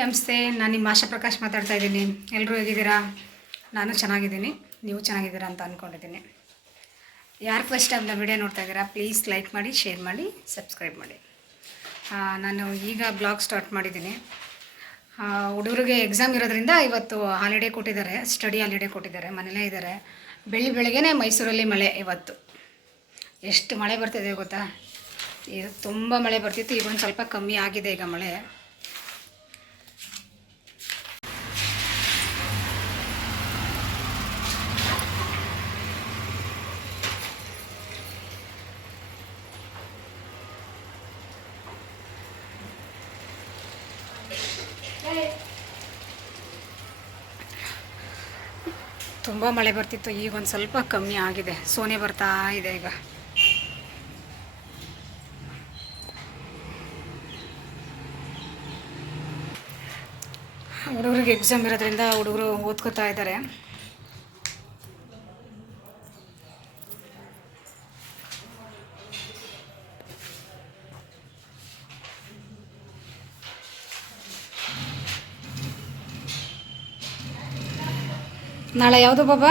ನಮಸ್ತೆ. ನಾನು ನಿಮ್ಮ ಆಶಾ ಪ್ರಕಾಶ್ ಮಾತಾಡ್ತಾ ಇದ್ದೀನಿ. ಎಲ್ಲರೂ ಹೇಗಿದ್ದೀರಾ? ನಾನು ಚೆನ್ನಾಗಿದ್ದೀನಿ, ನೀವು ಚೆನ್ನಾಗಿದ್ದೀರಾ ಅಂತ ಅಂದ್ಕೊಂಡಿದ್ದೀನಿ. ಯಾರು ಫಸ್ಟ್ ಟೈಮ್ ವಿಡಿಯೋ ನೋಡ್ತಾ ಇದ್ದೀರಾ, ಪ್ಲೀಸ್ ಲೈಕ್ ಮಾಡಿ, ಶೇರ್ ಮಾಡಿ, ಸಬ್ಸ್ಕ್ರೈಬ್ ಮಾಡಿ. ನಾನು ಈಗ ಬ್ಲಾಗ್ ಸ್ಟಾರ್ಟ್ ಮಾಡಿದ್ದೀನಿ. ಹುಡುಗರಿಗೆ ಎಕ್ಸಾಮ್ ಇರೋದ್ರಿಂದ ಇವತ್ತು ಹಾಲಿಡೇ ಕೊಟ್ಟಿದ್ದಾರೆ, ಸ್ಟಡಿ ಹಾಲಿಡೇ ಕೊಟ್ಟಿದ್ದಾರೆ, ಮನೇಲೇ ಇದ್ದಾರೆ. ಬೆಳಗ್ಗೆನೇ ಮೈಸೂರಲ್ಲಿ ಮಳೆ. ಇವತ್ತು ಎಷ್ಟು ಮಳೆ ಬರ್ತಿದೆ ಗೊತ್ತಾ? ಇದು ತುಂಬ ಮಳೆ ಬರ್ತಿತ್ತು, ಈಗ ಒಂದು ಸ್ವಲ್ಪ ಕಮ್ಮಿ ಆಗಿದೆ ಈಗ ಮಳೆ. ತುಂಬ ಮಳೆ ಬರ್ತಿತ್ತು, ಈಗ ಒಂದು ಸ್ವಲ್ಪ ಕಮ್ಮಿ ಆಗಿದೆ. ಸೋನೆ ಬರ್ತಾ ಇದೆ ಈಗ. ಹುಡುಗರಿಗೆ ಎಕ್ಸಾಮ್ ಇರೋದ್ರಿಂದ ಹುಡುಗರು ಓದ್ಕೋತಾ ಇದ್ದಾರೆ. ನಾಳೆ ಯಾವುದು ಬಾಬಾ?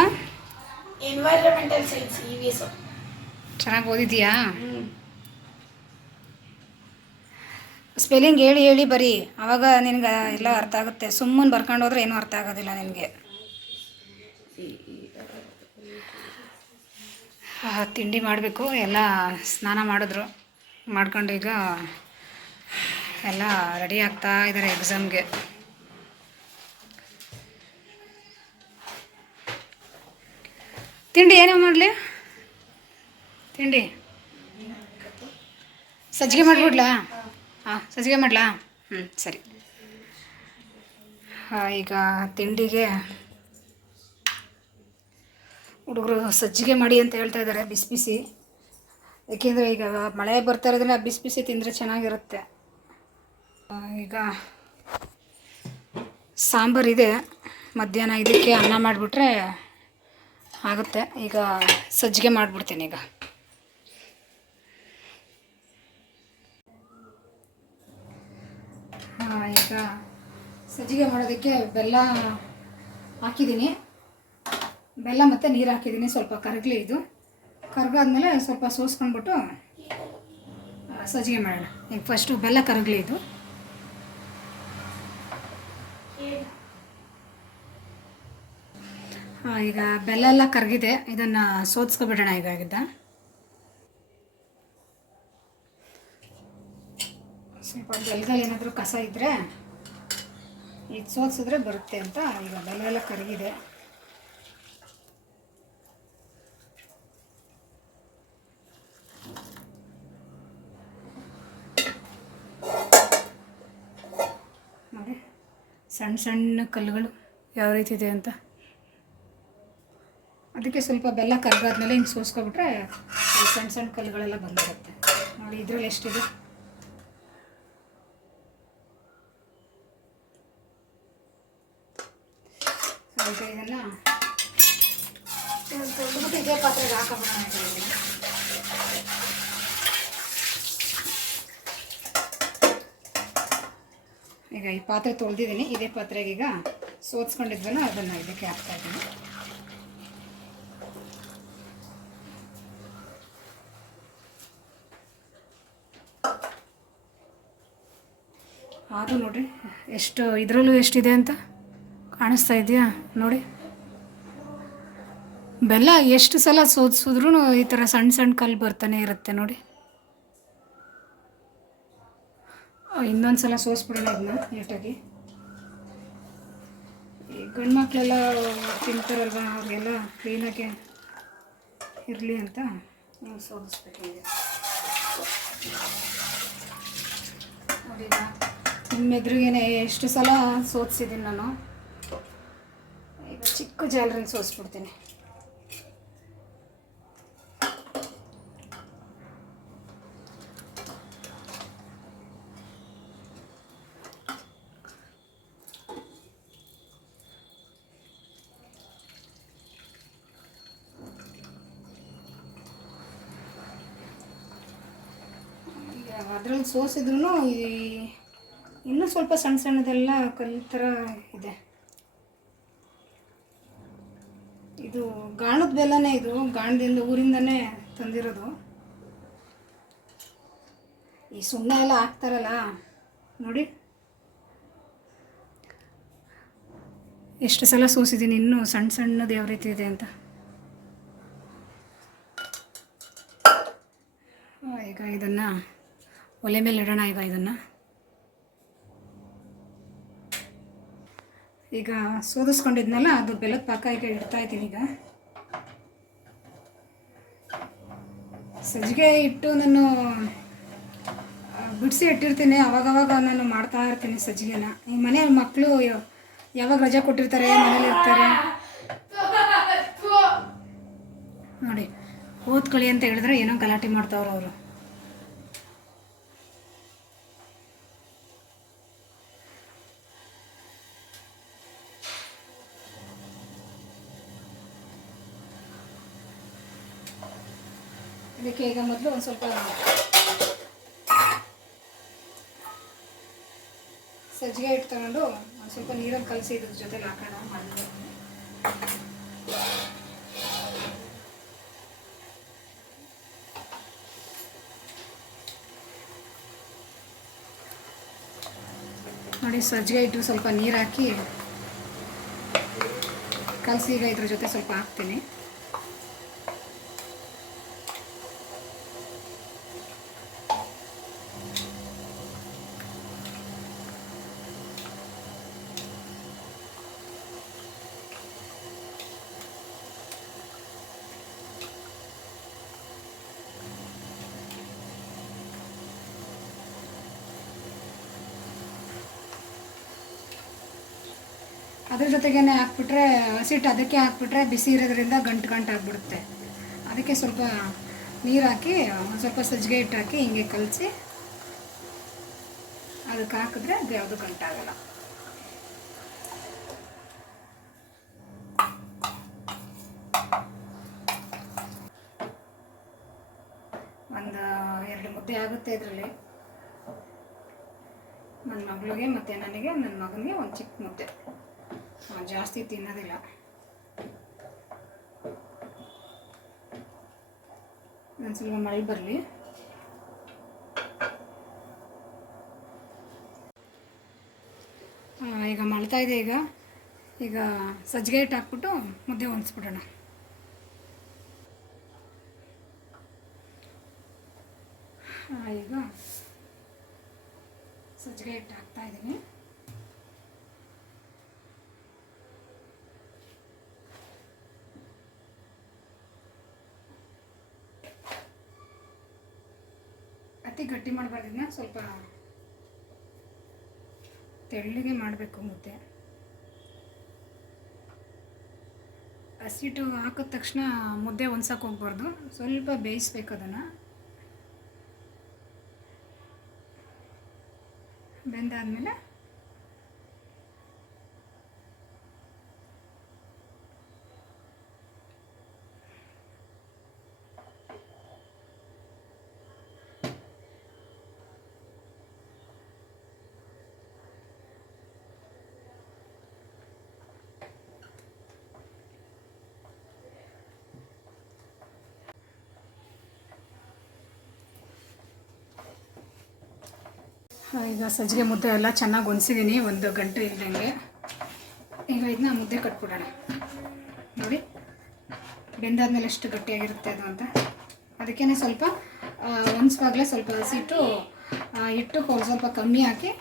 Environmental science EVS. ಚೆನ್ನಾಗಿ ಓದಿದೀಯಾ? ಸ್ಪೆಲ್ಲಿಂಗ್ ಹೇಳಿ ಹೇಳಿ ಬರೀ, ಆವಾಗ ನಿನಗೆ ಎಲ್ಲ ಅರ್ಥ ಆಗುತ್ತೆ. ಸುಮ್ಮನೆ ಬರ್ಕೊಂಡು ಹೋದ್ರೆ ಏನೂ ಅರ್ಥ ಆಗೋದಿಲ್ಲ ನಿನಗೆ. ತಿಂಡಿ ಮಾಡಬೇಕು. ಎಲ್ಲ ಸ್ನಾನ ಮಾಡಿದ್ರು, ಮಾಡ್ಕೊಂಡು ಈಗ ಎಲ್ಲ ರೆಡಿ ಆಗ್ತಾ ಇದ್ದಾರೆ ಎಕ್ಸಾಮ್ಗೆ. ತಿಂಡಿ ಏನೋ ಮಾಡಲಿ? ತಿಂಡಿ ಸಜ್ಜಿಗೆ ಮಾಡಿಬಿಡ್ಲಾ? ಸಜ್ಜಿಗೆ ಮಾಡಲಾ? ಸರಿ. ಈಗ ತಿಂಡಿಗೆ ಹುಡುಗರು ಸಜ್ಜಿಗೆ ಮಾಡಿ ಅಂತ ಹೇಳ್ತಾ ಇದ್ದಾರೆ, ಬಿಸಿ ಬಿಸಿ. ಏಕೆಂದರೆ ಈಗ ಮಳೆ ಬರ್ತಾ ಇರೋದ್ರಿಂದ ಬಿಸಿ ಬಿಸಿ ತಿಂದರೆ ಚೆನ್ನಾಗಿರುತ್ತೆ. ಈಗ ಸಾಂಬಾರಿದೆ, ಮಧ್ಯಾಹ್ನ ಇದಕ್ಕೆ ಅನ್ನ ಮಾಡಿಬಿಟ್ರೆ ಆಗುತ್ತೆ. ಈಗ ಸಜ್ಜಿಗೆ ಮಾಡಿಬಿಡ್ತೀನಿ. ಈಗ ಸಜ್ಜಿಗೆ ಮಾಡೋದಕ್ಕೆ ಬೆಲ್ಲ ಹಾಕಿದ್ದೀನಿ. ಬೆಲ್ಲ ಮತ್ತು ನೀರು ಹಾಕಿದ್ದೀನಿ. ಸ್ವಲ್ಪ ಕರಗಲಿ. ಇದು ಕರಗಾದ್ಮೇಲೆ ಸ್ವಲ್ಪ ಸೋಸ್ಕೊಂಡ್ಬಿಟ್ಟು ಸಜ್ಜಿಗೆ ಮಾಡೋಣ. ಈಗ ಫಸ್ಟು ಬೆಲ್ಲ ಕರಗಲಿ. ಇದು ಈಗ ಬೆಲ್ಲ ಎಲ್ಲ ಕರಗಿದೆ. ಇದನ್ನು ಸೋದ್ಸ್ಕೊಬಿಡೋಣ. ಈಗಾಗಿದ್ದ ಸ್ವಲ್ಪ ಬೆಲ್ಲದಲ್ಲಿ ಏನಾದರೂ ಕಸ ಇದ್ದರೆ ಇದು ಸೋದಿಸಿದ್ರೆ ಬರುತ್ತೆ ಅಂತ. ಈಗ ಬೆಲ್ಲ ಎಲ್ಲ ಕರಗಿದೆ. ನೋಡಿ ಸಣ್ಣ ಸಣ್ಣ ಕಲ್ಲುಗಳು ಯಾವ ರೀತಿ ಇದೆ ಅಂತ. ಅದಕ್ಕೆ ಸ್ವಲ್ಪ ಬೆಲ್ಲ ಕರಗಾದ್ಮೇಲೆ ಹಿಂಗೆ ಸೋಸ್ಕೊಬಿಟ್ರೆ ಸಣ್ಣ ಸಣ್ಣ ಕಲ್ಲುಗಳೆಲ್ಲ ಬಂದಿರುತ್ತೆ. ನೋಡಿ ಇದರಲ್ಲಿ ಎಷ್ಟಿದೆ. ಈಗ ಇದನ್ನು ತೊಳೆದ್ಬಿಟ್ಟು ಇದೇ ಪಾತ್ರೆಗೆ ಹಾಕೋಬಿಡೋಣ. ಈಗ ಈ ಪಾತ್ರೆ ತೊಳೆದಿದ್ದೀನಿ. ಇದೇ ಪಾತ್ರೆಗೆ ಈಗ ಸೋದ್ಸ್ಕೊಂಡಿದ್ವಲ್ಲ ಅದನ್ನು ಇದಕ್ಕೆ ಹಾಕ್ತಾಯಿದ್ದೀನಿ. ಆದರೂ ನೋಡಿರಿ ಎಷ್ಟು, ಇದರಲ್ಲೂ ಎಷ್ಟಿದೆ ಅಂತ ಕಾಣಿಸ್ತಾ ಇದೆಯಾ? ನೋಡಿ, ಬೆಲ್ಲ ಎಷ್ಟು ಸಲ ಸೋದಿಸಿದ್ರೂ ಈ ಥರ ಸಣ್ಣ ಸಣ್ಣ ಕಲ್ಲು ಬರ್ತಾನೆ ಇರುತ್ತೆ. ನೋಡಿ, ಇನ್ನೊಂದು ಸಲ ಸೋಸ್ಬಿಡೋಣ ಇದನ್ನ ನೀಟಾಗಿ. ಈ ಗಂಡು ಮಕ್ಕಳೆಲ್ಲ ತಿಂತಾರಲ್ವ, ಅವ್ರಿಗೆಲ್ಲ ಕ್ಲೀನಾಗಿ ಇರಲಿ ಅಂತ ಸೋದಿಸ್ಬೇಕೀಗ. ನೋಡಿ, ನಿಮ್ಮ ಎದುರಿಗೇನೆ ಎಷ್ಟು ಸಲ ಸೋದಿಸಿದ್ದೀನಿ ನಾನು. ಈಗ ಚಿಕ್ಕ ಜಾಲರಲ್ಲಿ ಸೋಸ್ಬಿಡ್ತೀನಿ. ಅದ್ರಲ್ಲಿ ಸೋಸಿದ್ರೂ ಇನ್ನೂ ಸ್ವಲ್ಪ ಸಣ್ಣ ಸಣ್ಣದೆಲ್ಲ ಕಲ್ಲು ಥರ ಇದೆ. ಇದು ಗಾಣದ ಬೆಲ್ಲನೇ, ಇದು ಗಾಣದಿಂದ ಊರಿಂದನೇ ತಂದಿರೋದು. ಈ ಸುಣ್ಣ ಎಲ್ಲ ಹಾಕ್ತಾರಲ್ಲ ನೋಡಿ, ಎಷ್ಟು ಸಲ ಸೋಸಿದ್ದೀನಿ, ಇನ್ನೂ ಸಣ್ಣ ಸಣ್ಣದು ಯಾವ ರೀತಿ ಇದೆ ಅಂತ. ಈಗ ಇದನ್ನು ಒಲೆ ಮೇಲೆ ಇಡೋಣ. ಈಗ ಸೋದಿಸ್ಕೊಂಡಿದ್ನಲ್ಲ, ಅದು ಬೆಲ್ಲದ ಪಾಕ ಈಗ ಇಡ್ತಾಯಿದ್ದೀನಿ. ಈಗ ಸಜ್ಜಿಗೆ ಇಟ್ಟು ನಾನು ಬಿಡಿಸಿ ಇಟ್ಟಿರ್ತೀನಿ, ಅವಾಗವಾಗ ನಾನು ಮಾಡ್ತಾ ಇರ್ತೀನಿ ಸಜ್ಜಿಗೆನ. ಈ ಮನೆ ಮಕ್ಕಳು ಯಾವಾಗ ರಜೆ ಕೊಟ್ಟಿರ್ತಾರೆ, ಮನೇಲಿ ಇರ್ತಾರೆ ನೋಡಿ, ಓದ್ಕೊಳ್ಳಿ ಅಂತ ಹೇಳಿದ್ರೆ ಏನೋ ಗಲಾಟೆ ಮಾಡ್ತಾವ್ರು ಅವರು. ಇದಕ್ಕೆ ಈಗ ಮೊದಲು ಒಂದು ಸ್ವಲ್ಪ ಸಜ್ಜಿಗೆ ಹಿಟ್ಟು ತಗೊಂಡು ಒಂದು ಸ್ವಲ್ಪ ನೀರಲ್ಲಿ ಕಲಸಿ ಇದ್ರ ಜೊತೆಲಿ ಹಾಕೋಣ. ನೋಡಿ, ಸಜ್ಜಿಗೆ ಹಿಟ್ಟು ಸ್ವಲ್ಪ ನೀರು ಹಾಕಿ ಕಲಸಿ ಈಗ ಇದ್ರ ಜೊತೆ ಸ್ವಲ್ಪ ಹಾಕ್ತೀನಿ. ಅದ್ರ ಜೊತೆಗೇ ಹಾಕ್ಬಿಟ್ರೆ, ಹಸಿಟ್ಟು ಅದಕ್ಕೆ ಹಾಕ್ಬಿಟ್ರೆ ಬಿಸಿ ಇರೋದ್ರಿಂದ ಗಂಟು ಆಗಿಬಿಡುತ್ತೆ. ಅದಕ್ಕೆ ಸ್ವಲ್ಪ ನೀರು ಹಾಕಿ ಒಂದು ಸ್ವಲ್ಪ ಸಜ್ಜಿಗೆ ಹಿಟ್ಟು ಹಾಕಿ ಹಿಂಗೆ ಕಲಸಿ ಅದಕ್ಕೆ ಹಾಕಿದ್ರೆ ಅದು ಯಾವುದು ಗಂಟಾಗಲ್ಲ. ಒಂದು 2 ಮುದ್ದೆ ಆಗುತ್ತೆ ಇದರಲ್ಲಿ. ನನ್ನ ಮಗಳಿಗೆ ಮತ್ತು ನನಗೆ, ನನ್ನ ಮಗನಿಗೆ ಒಂದು ಚಿಕ್ಕ ಮುದ್ದೆ. ಜಾಸ್ತಿ ತಿನ್ನೋದಿಲ್ಲ. ಒಂದು ಸ್ವಲ್ಪ ಮಳೆ ಬರಲಿ. ಈಗ ಮಳ್ತಾ ಇದೆ. ಈಗ ಸಜ್ಜಿಗೆ ಹಿಟ್ಟು ಹಾಕ್ಬಿಟ್ಟು ಮುದ್ದೆ ಹೊಂದಿಸ್ಬಿಡೋಣ. ಈಗ ಸಜ್ಜಿಗೆ ಹಿಟ್ಟು ಹಾಕ್ತಾಯಿದ್ದೀನಿ. ಅತಿ ಗಟ್ಟಿ ಮಾಡಬಾರ್ದಿದ್ನ, ಸ್ವಲ್ಪ ತೆಳ್ಳಗೆ ಮಾಡಬೇಕು ಮುದ್ದೆ. ಹಸಿಟ್ಟು ಹಾಕಿದ ತಕ್ಷಣ ಮುದ್ದೆ ಹೊಂದ್ಸಕ್ಕೆ ಹೋಗ್ಬಾರ್ದು, ಸ್ವಲ್ಪ ಬೇಯಿಸ್ಬೇಕು. ಅದನ್ನು ಬೆಂದಾದ್ಮೇಲೆ ಈಗ ಸಜ್ಜಿಗೆ ಮುದ್ದೆ ಎಲ್ಲ ಚೆನ್ನಾಗಿ ಹೊಂದಿಸಿದ್ದೀನಿ, 1 ಗಂಟೆ ಇಲ್ದಂಗೆ. ಈಗ ಇದನ್ನ ಮುದ್ದೆ ಕಟ್ಬಿಡೋಣ. ನೋಡಿ, ಬೆಂದಾದ್ಮೇಲೆ ಎಷ್ಟು ಗಟ್ಟಿಯಾಗಿರುತ್ತೆ ಅದು ಅಂತ. ಅದಕ್ಕೇ ಸ್ವಲ್ಪ ಹೊಂದಿಸುವಾಗಲೇ ಸ್ವಲ್ಪ ಹಸಿಟ್ಟು ಇಟ್ಟು ಸ್ವಲ್ಪ ಕಮ್ಮಿ ಹಾಕಿ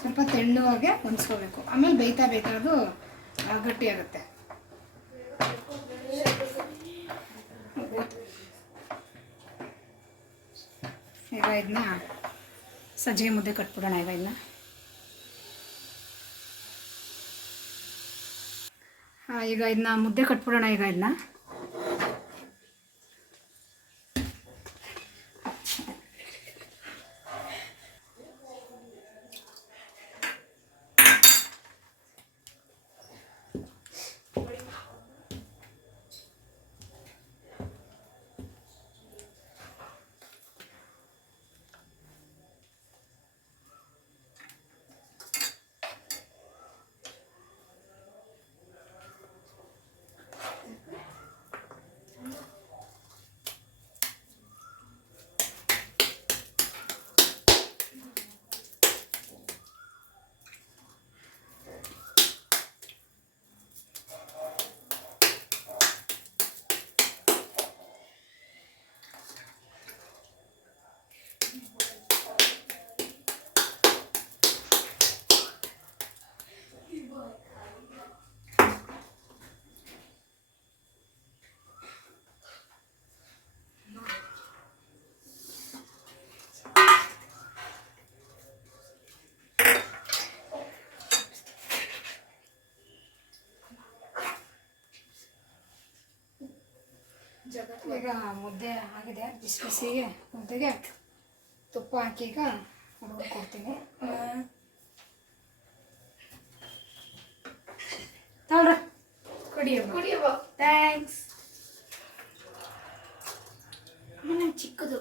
ಸ್ವಲ್ಪ ತೆಳ್ಳುವಾಗೆ ಹೊಂದಿಸ್ಕೋಬೇಕು. ಆಮೇಲೆ ಬೇಯ್ತಾ ಅದು ಗಟ್ಟಿಯಾಗುತ್ತೆ. ಈಗ ಇದನ್ನ ಸಜ್ಜಿಗೆ ಮುದ್ದೆ ಕಟ್ಬಿಡೋಣ. ಈಗ ಇದನ್ನ ಮುದ್ದೆ ಕಟ್ಬಿಡೋಣ. ಈಗ ಇದನ್ನ ಈಗ ಮುದ್ದೆ ಆಗಿದೆ, ಬಿಸಿ ಬಿಸಿಗೆ ಮುದ್ದೆಗೆ ತುಪ್ಪ ಹಾಕಿ ಈಗ ಹುಡುಗ ಕೊಡ್ತೀನಿ. ತಗೊಳ್ರ ಕುಡಿಯಬ. ಥ್ಯಾಂಕ್ಸ್. ಚಿಕ್ಕದು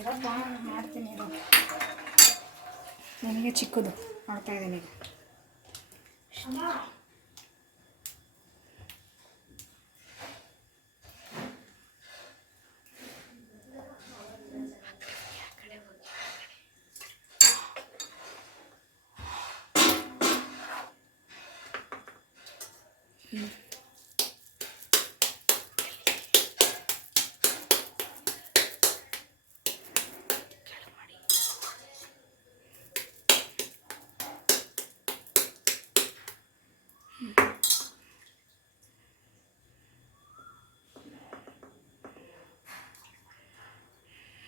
ಇರಪ್ಪ, ಮಾಡ್ತೀನಿ ಇರೋ. ನನಗೆ ಚಿಕ್ಕದು ಮಾಡ್ತಾಯಿದ್ದೀನಿ ಈಗ.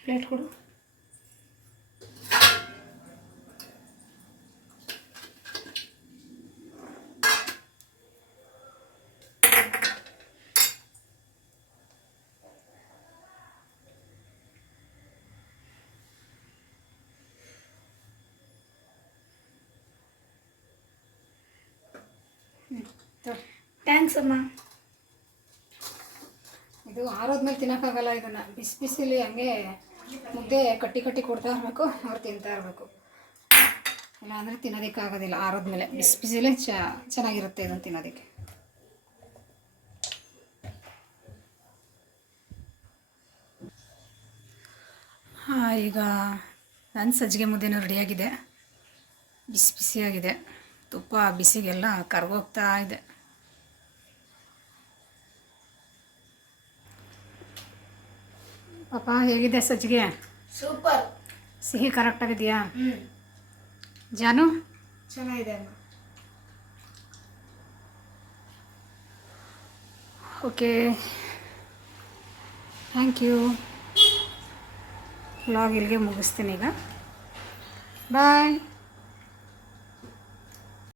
ಪ್ಲೇಟ್ ಕೊಡು. ಥ್ಯಾಂಕ್ಸ್ ಅಮ್ಮ. ಇದು ಆರೋದ್ಮೇಲೆ ತಿನ್ನೋಕ್ಕಾಗಲ್ಲ, ಇದನ್ನು ಬಿಸಿ ಬಿಸಿಲಿ ಹಂಗೆ ಮುದ್ದೆ ಕಟ್ಟಿ ಕಟ್ಟಿ ಕೊಡ್ತಾ ಇರಬೇಕು, ಅವ್ರು ತಿಂತಾ ಇರಬೇಕು. ಇಲ್ಲಾಂದರೆ ತಿನ್ನೋದಕ್ಕಾಗೋದಿಲ್ಲ. ಆರೋದ್ಮೇಲೆ ಬಿಸಿ ಬಿಸಿಲೇ ಚೆನ್ನಾಗಿರುತ್ತೆ ಇದನ್ನು ತಿನ್ನೋದಕ್ಕೆ. ಈಗ ನನ್ನ ಸಜ್ಜಿಗೆ ಮುದ್ದೆನೂ ರೆಡಿಯಾಗಿದೆ, ಬಿಸಿ ಬಿಸಿಯಾಗಿದೆ. ತುಪ್ಪ ಬಿಸಿಗೆಲ್ಲ ಕರ್ಗೋಗ್ತಾ ಇದೆ. ಪಾಪ ಹೇಗಿದೆ ಸಜ್ಜಿಗೆ? ಸೂಪರ್. ಸಿಹಿ ಕರೆಕ್ಟಾಗಿದೆಯಾ ಜಾನು? ಚೆನ್ನಾಗಿದೆ ಅಮ್ಮ. Okay, thank you. ವ್ಲಾಗ್ ಇಲ್ಲಿಗೆ ಮುಗಿಸ್ತೀನಿ ಈಗ. ಬಾಯ್.